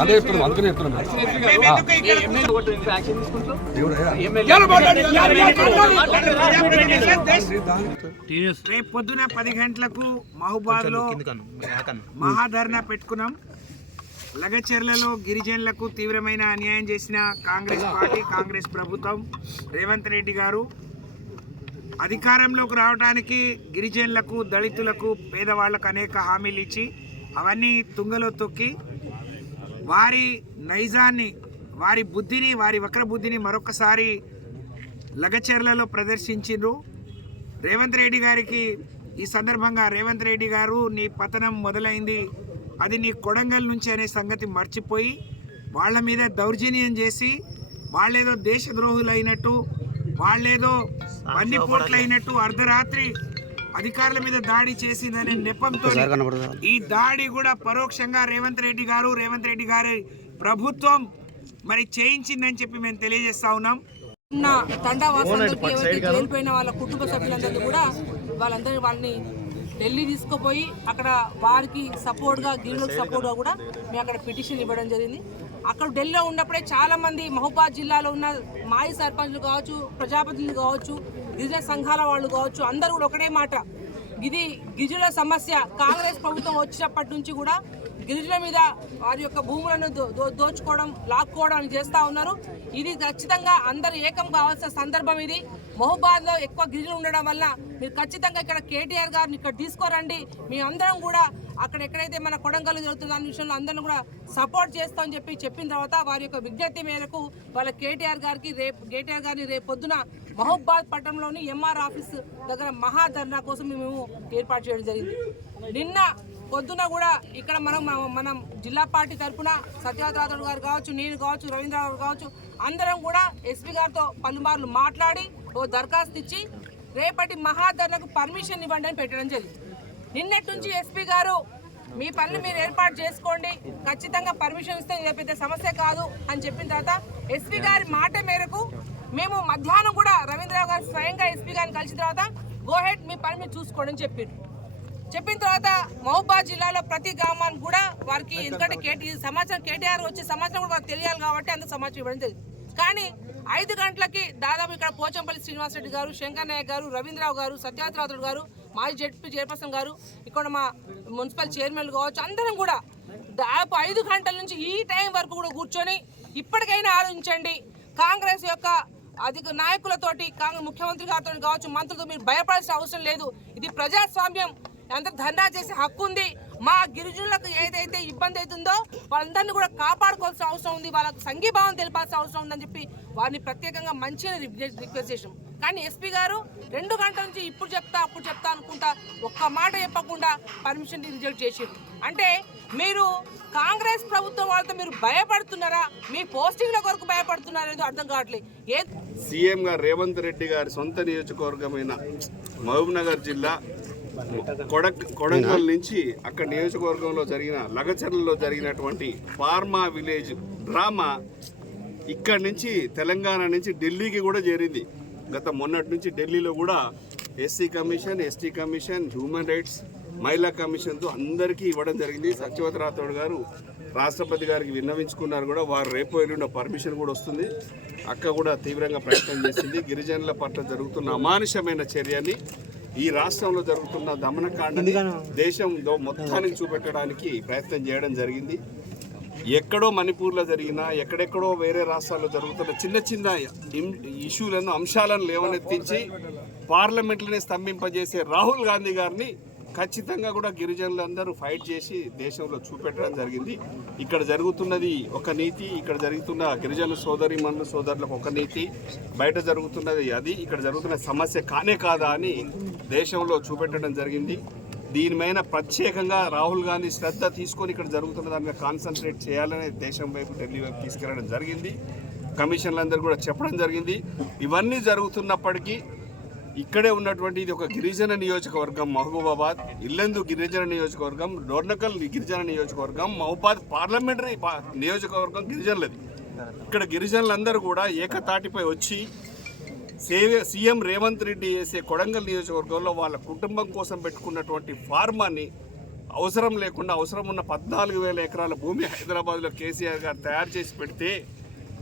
అదే చెప్తున్నాం అందుకనే చెప్తున్నాం రేపు పొద్దున పది గంటలకు మహబూబాద్లో మహాధర్నా పెట్టుకున్నాం. లగచెర్లలో గిరిజనులకు తీవ్రమైన అన్యాయం చేసిన కాంగ్రెస్ పార్టీ కాంగ్రెస్ ప్రభుత్వం. రేవంత్ రెడ్డి గారు అధికారంలోకి రావడానికి గిరిజనులకు దళితులకు పేదవాళ్ళకు అనేక హామీలు ఇచ్చి అవన్నీ తుంగలో తొక్కి వారి నైజాన్ని వారి బుద్ధిని వారి వక్ర బుద్ధిని మరొకసారి లగచెర్లలో ప్రదర్శించిండ్రు. రేవంత్ రెడ్డి గారికి ఈ సందర్భంగా రేవంత్ రెడ్డి గారు నీ పతనం మొదలైంది. అది నీ కొడంగల్ నుంచి అనే సంగతి మర్చిపోయి వాళ్ళ మీద దౌర్జన్యం చేసి వాళ్ళేదో దేశద్రోహులైనట్టు వాళ్ళేదో బందిపోట్లు అయినట్టు అర్ధరాత్రి అధికారుల మీద దాడి చేసిందనే నెపంతో ఈ దాడి కూడా పరోక్షంగా రేవంత్ రెడ్డి గారు రేవంత్ రెడ్డి గారి ప్రభుత్వం మరి చేయించిందని చెప్పి మేము తెలియజేస్తా ఉన్నాం. ఉన్న తండావాసులందరికీ ఎవరైతే జైలుపోయిన వాళ్ళ కుటుంబ సభ్యులందరికీ కూడా వాళ్ళందరూ వాళ్ళని ఢిల్లీ తీసుకుపోయి అక్కడ వారికి సపోర్ట్గా గిరిలకు సపోర్ట్గా కూడా మేము అక్కడ పిటిషన్ ఇవ్వడం జరిగింది. అక్కడ ఢిల్లీలో ఉన్నప్పుడే చాలా మంది మహబూబాద్ జిల్లాలో ఉన్న మాజీ సర్పంచ్లు కావచ్చు ప్రజాప్రతినిధులు కావచ్చు గిరిజన సంఘాల వాళ్ళు కావచ్చు అందరూ కూడా ఒకటే మాట. ఇది గిరిజనుల సమస్య. కాంగ్రెస్ ప్రభుత్వం వచ్చినప్పటి నుంచి కూడా గిరిజనుల మీద వారి యొక్క భూములను దో- దోచుకోవడం లాక్కోవడం చేస్తూ ఉన్నారు. ఇది ఖచ్చితంగా అందరూ ఏకం కావాల్సిన సందర్భం ఇది. మహబాద్ ఎక్కువ గిరిజనులు ఉండడం వల్ల మీరు ఖచ్చితంగా ఇక్కడ కేటీఆర్ గారిని ఇక్కడ తీసుకోరండి. మీ అందరం కూడా అక్కడ ఎక్కడైతే మన కొడంగల్ జరుగుతున్న దాని విషయంలో అందరం కూడా సపోర్ట్ చేస్తామని చెప్పి చెప్పిన తర్వాత వారి యొక్క విజ్ఞప్తి మేరకు వాళ్ళ కేటీఆర్ గారికి రేపు కేటీఆర్ గారిని రేపు పొద్దున మహబాద్ పట్టణంలోని ఎంఆర్ ఆఫీస్ దగ్గర మహాధర్నా కోసం మేము ఏర్పాటు చేయడం జరిగింది. నిన్న పొద్దున కూడా ఇక్కడ మనం మనం జిల్లా పార్టీ తరఫున సత్యవతి గారు కావచ్చు నేను కావచ్చు రవీంద్ర గారు కావచ్చు అందరం కూడా ఎస్పీ గారితో పలుమార్లు మాట్లాడి ఓ దరఖాస్తు ఇచ్చి రేపటి మహాధర్నకు పర్మిషన్ ఇవ్వండి అని పెట్టడం జరిగింది. నిన్నటి నుంచి ఎస్పీ గారు మీ పనులు మీరు ఏర్పాటు చేసుకోండి. ఖచ్చితంగా పర్మిషన్ ఇస్తే ఇది పెద్ద సమస్య కాదు అని చెప్పిన తర్వాత ఎస్పీ గారి మాట మేరకు మేము మధ్యాహ్నం కూడా రవీంద్రరావు గారు స్వయంగా ఎస్పీ గారిని కలిసిన తర్వాత గోహెడ్ మీ పని మీరు చూసుకోండి అని చెప్పారు. చెప్పిన తర్వాత మహబూబాద్ జిల్లాలో ప్రతి గ్రామానికి కూడా వారికి ఎందుకంటే కేటీ సమాచారం కేటీఆర్ వచ్చే సమాచారం కూడా వారికి తెలియాలి కాబట్టి అంత సమాచారం ఇవ్వడం తెలియదు కానీ ఐదు గంటలకి దాదాపు ఇక్కడ పోచంపల్లి శ్రీనివాసరెడ్డి గారు శంకర్ నాయక్ గారు రవీంద్రరావు గారు సత్యవతి గారు మాజీ జడ్పీ చైర్పర్సన్ గారు ఇక్కడ మా మున్సిపల్ చైర్మన్లు కావచ్చు అందరం కూడా దాదాపు ఐదు గంటల నుంచి ఈ టైం వరకు కూడా కూర్చొని ఇప్పటికైనా ఆలోచించండి. కాంగ్రెస్ యొక్క అధిక నాయకులతోటి కాంగ్రెస్ ముఖ్యమంత్రి గారితో కావచ్చు మంత్రులతో మీరు భయపడాల్సిన అవసరం లేదు. ఇది ప్రజాస్వామ్యం. అందరు ధర్నా చేసే హక్కు ఉంది. మా గిరిజనులకు ఏదైతే ఇబ్బంది అవుతుందో వాళ్ళందరినీ కూడా కాపాడుకోవాల్సిన అవసరం ఉంది. వాళ్ళకు సంఘీభావం తెలిపాల్సిన అవసరం ఉందని చెప్పి వారిని ప్రత్యేకంగా మంచిగా రిక్వెస్ట్ చేసాం కానీ ఎస్పీ గారు రెండు గంటల నుంచి ఇప్పుడు చెప్తా అప్పుడు చెప్తా అనుకుంటా ఒక్క మాట చెప్పకుండా పర్మిషన్ రిజెక్ట్ చేసారు అంటే మీరు కాంగ్రెస్ ప్రభుత్వం వాళ్ళతో మీరు భయపడుతున్నారా? మీ పోస్టింగ్ల కొరకు భయపడుతున్నారా ఏదో అర్థం కావట్లేదు. ఏ సీఎం గారు రేవంత్ రెడ్డి గారి సొంత నియోజకవర్గమైన మహబూబ్నగర్ జిల్లా కొడక్ కొడంగల్ నుంచి అక్కడ నియోజకవర్గంలో జరిగిన లగచర్లలో జరిగినటువంటి ఫార్మా విలేజ్ డ్రామా ఇక్కడ నుంచి తెలంగాణ నుంచి ఢిల్లీకి కూడా చేరింది. గత మొన్నటి నుంచి ఢిల్లీలో కూడా SC commission ST commission human rights మహిళా కమిషన్తో అందరికీ ఇవ్వడం జరిగింది. సత్యవతి రాథోడ్ గారు రాష్ట్రపతి గారికి విన్నవించుకున్నారు కూడా. వారు రేపు ఎల్లుండ పర్మిషన్ కూడా వస్తుంది. అక్క కూడా తీవ్రంగా ప్రయత్నం చేసింది. గిరిజనుల పట్ల జరుగుతున్న అమానుషమైన చర్యని ఈ రాష్ట్రంలో జరుగుతున్న దమనకాండని దేశంలో మొత్తానికి చూపెట్టడానికి ప్రయత్నం చేయడం జరిగింది. ఎక్కడో మణిపూర్లో జరిగిన ఎక్కడెక్కడో వేరే రాష్ట్రాల్లో జరుగుతున్న చిన్న చిన్న ఇష్యూలను అంశాలను లేవనెత్తించి పార్లమెంట్లోనే స్తంభింపజేసే రాహుల్ గాంధీ గారిని ఖచ్చితంగా కూడా గిరిజనులందరూ ఫైట్ చేసి దేశంలో చూపెట్టడం జరిగింది. ఇక్కడ జరుగుతున్నది ఒక నీతి ఇక్కడ జరుగుతున్న గిరిజన సోదరి మన్ను సోదరులకు ఒక నీతి బయట జరుగుతున్నది అది ఇక్కడ జరుగుతున్న సమస్య కానే కాదా అని దేశంలో చూపెట్టడం జరిగింది. దీనిపైన ప్రత్యేకంగా రాహుల్ గాంధీ శ్రద్ధ తీసుకొని ఇక్కడ జరుగుతున్న దాని మీద కాన్సన్ట్రేట్ చేయాలనే దేశం వైపు ఢిల్లీ వైపు తీసుకెళ్ళడం జరిగింది. కమిషన్లందరూ కూడా చెప్పడం జరిగింది. ఇవన్నీ జరుగుతున్నప్పటికీ ఇక్కడే ఉన్నటువంటి ఇది ఒక గిరిజన నియోజకవర్గం మహబూబాబాద్ ఇల్లెందు గిరిజన నియోజకవర్గం డోర్నకల్ గిరిజన నియోజకవర్గం మహబాద్ పార్లమెంటరీ నియోజకవర్గం గిరిజనులది. ఇక్కడ గిరిజనులందరూ కూడా ఏకతాటిపై వచ్చి సేవ సీఎం రేవంత్ రెడ్డి చేసే కొడంగల్ నియోజకవర్గంలో వాళ్ళ కుటుంబం కోసం పెట్టుకున్నటువంటి ఫార్మాని అవసరం లేకుండా అవసరం ఉన్న పద్నాలుగు వేల ఎకరాల భూమి హైదరాబాద్లో కేసీఆర్ గారు తయారు చేసి పెడితే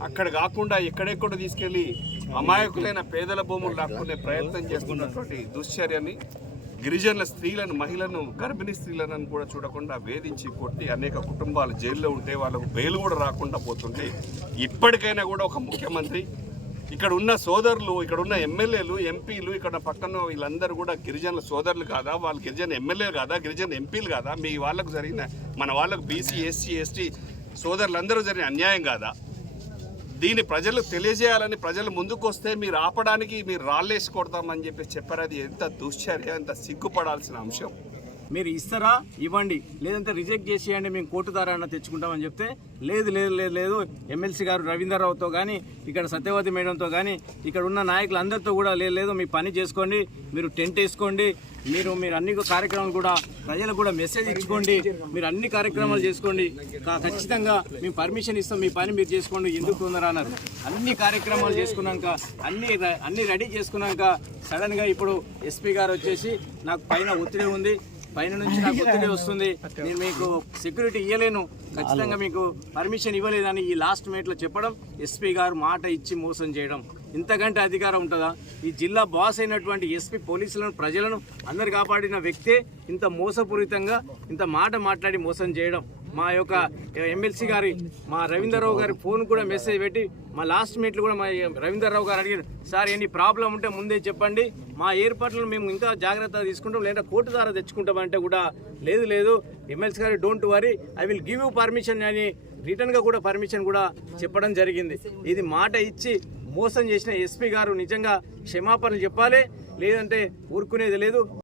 అక్కడ కాకుండా ఎక్కడెక్కడ తీసుకెళ్ళి అమాయకులైన పేదల భూములు లాక్కునే ప్రయత్నం చేస్తున్నటువంటి దుశ్చర్యని గిరిజనుల స్త్రీలను మహిళలను గర్భిణీ స్త్రీలను కూడా చూడకుండా వేధించి కొట్టి అనేక కుటుంబాలు జైల్లో ఉంటే వాళ్ళకు బెయిల్ కూడా రాకుండా పోతుంటే ఇప్పటికైనా కూడా ఒక ముఖ్యమంత్రి ఇక్కడ ఉన్న సోదరులు ఇక్కడ ఉన్న ఎమ్మెల్యేలు ఎంపీలు ఇక్కడ పక్కన వీళ్ళందరూ కూడా గిరిజనుల సోదరులు కాదా? వాళ్ళు గిరిజన ఎమ్మెల్యేలు కాదా? గిరిజన ఎంపీలు కాదా? మీ వాళ్ళకు జరిగిన మన వాళ్ళకు బీసీ ఎస్సీ ఎస్టీ సోదరులందరూ జరిగిన అన్యాయం కాదా? దీన్ని ప్రజలకు తెలియజేయాలని ప్రజలు ముందుకు వస్తే మీరు ఆపడానికి మీరు రాళ్ళేసి కొడతామని చెప్పి చెప్పారు. అది ఎంత దుశ్చర్య ఎంత సిగ్గుపడాల్సిన అంశం. మీరు ఇస్తారా ఇవ్వండి లేదంటే రిజెక్ట్ చేసేయండి మేము కోర్టు ద్వారా తెచ్చుకుంటామని చెప్తే లేదు లేదు లేదు లేదు ఎమ్మెల్సీ గారు రవీంద్రరావుతో కానీ ఇక్కడ సత్యవతి మేడంతో కానీ ఇక్కడ ఉన్న నాయకులందరితో కూడా లేదు లేదు మీ పని చేసుకోండి మీరు టెంట్ వేసుకోండి మీరు మీరు అన్ని కార్యక్రమాలు కూడా ప్రజలకు కూడా మెసేజ్ ఇచ్చుకోండి మీరు అన్ని కార్యక్రమాలు చేసుకోండి ఖచ్చితంగా మేము పర్మిషన్ ఇస్తాం మీ పని మీరు చేసుకోండి ఎందుకు తొందర అన్నారు. అన్ని కార్యక్రమాలు చేసుకున్నాక అన్ని అన్ని రెడీ చేసుకున్నాక సడన్గా ఇప్పుడు ఎస్పీ గారు వచ్చేసి నాకు పైన ఒత్తిడి ఉంది పైన నుంచి నాకు ఒత్తిడి వస్తుంది. నేను మీకు సెక్యూరిటీ ఇవ్వలేను ఖచ్చితంగా మీకు పర్మిషన్ ఇవ్వలేదని ఈ లాస్ట్ మినిట్లో చెప్పడం ఎస్పీ గారు మాట ఇచ్చి మోసం చేయడం. ఇంతకంటే అధికారం ఉంటుందా? ఈ జిల్లా బాస్ అయినటువంటి ఎస్పీ పోలీసులను ప్రజలను అందరు కాపాడిన వ్యక్తే ఇంత మోసపూరితంగా ఇంత మాట మాట్లాడి మోసం చేయడం. మా యొక్క ఎమ్మెల్సీ గారి మా రవీంద్రరావు గారి ఫోన్ కూడా మెసేజ్ పెట్టి మా లాస్ట్ మీట్లు కూడా మా రవీంద్రరావు గారు అడిగారు సార్ ఎన్ని ప్రాబ్లం ఉంటే ముందే చెప్పండి. మా ఏర్పాట్లను మేము ఇంకా జాగ్రత్తగా తీసుకుంటాం లేదా కోర్టు ద్వారా తెచ్చుకుంటామంటే కూడా లేదు లేదు. ఎమ్మెల్సీ గారి don't worry I will give you permission అని రిటర్న్గా కూడా పర్మిషన్ కూడా చెప్పడం జరిగింది. ఇది మాట ఇచ్చి మోసం చేసిన ఎస్పీ గారు నిజంగా క్షమాపణలు చెప్పాలి లేదంటే ఊరుకునేది లేదు.